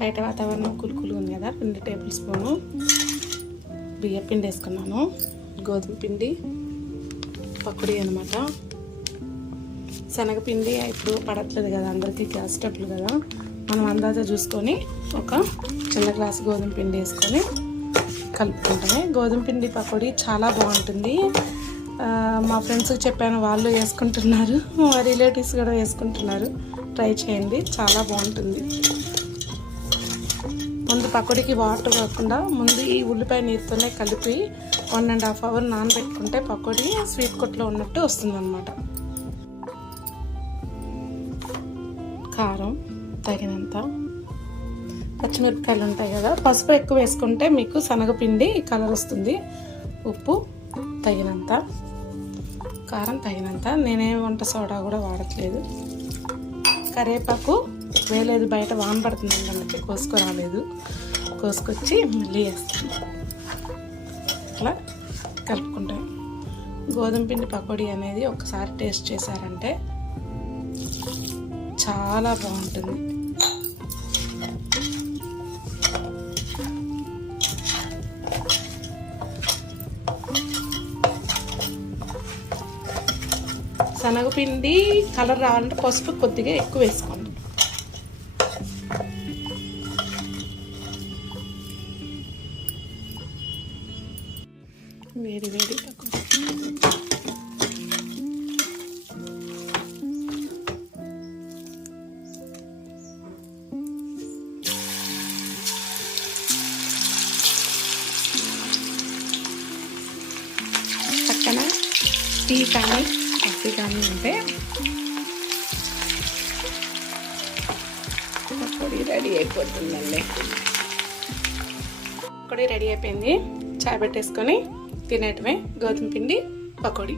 బయట వాతావరణం కులుకులు ఉంది కదా రెండు టేబుల్ స్పూను బియ్య పిండి వేసుకున్నాను గోధుమ పిండి పకోడీ అనమాట శనగపిండి ఇప్పుడు పడట్లేదు కదా అందరికీ గ్యాస్ స్టవ్లు కదా. మనం అందాజా చూసుకొని ఒక చిన్న గ్లాస్ గోధుమ పిండి వేసుకొని కలుపుకుంటాము. గోధుమ పిండి పకోడీ చాలా బాగుంటుంది. మా ఫ్రెండ్స్కి చెప్పాను వాళ్ళు వేసుకుంటున్నారు మా రిలేటివ్స్ కూడా వేసుకుంటున్నారు. ట్రై చేయండి చాలా బాగుంటుంది. ముందు పకోడీకి వాటర్ కాకుండా ముందు ఈ ఉల్లిపాయ నీరుతోనే కలిపి వన్ అండ్ హాఫ్ అవర్ నానబెట్టుకుంటే పకోడీ స్వీట్ కొట్లో ఉన్నట్టు వస్తుందన్నమాట. కారం తగినంత పచ్చిమిరపకాయలు ఉంటాయి కదా పసుపు ఎక్కువ వేసుకుంటే మీకు శనగపిండి కలర్ వస్తుంది. ఉప్పు తగినంత కారం తగినంత. నేనే వంట సోడా కూడా వాడట్లేదు. కరివేపాకు వేయలేదు బయట వాన పడుతుంది అందుకే కోసుకురాలేదు కోసుకొచ్చి మళ్ళీ వేస్తాను. అట్లా కలుపుకుంటాం. గోధుమ పిండి పకోడీ అనేది ఒకసారి టేస్ట్ చేశారంటే చాలా బాగుంటుంది. శనగపిండి కలర్ రావాలంటే పసుపు కొద్దిగా ఎక్కువ వేసుకోండి. వేడి వేడి. పకోడీ పక్కన టీ కానీ కాఫీ కానీ ఉంటే పకోడీ రెడీ అయిపోతుందండి. పకోడీ రెడీ అయిపోయింది. చాయ్ పెట్టేసుకొని తినేటమే గోధుమ పిండి పకోడీ.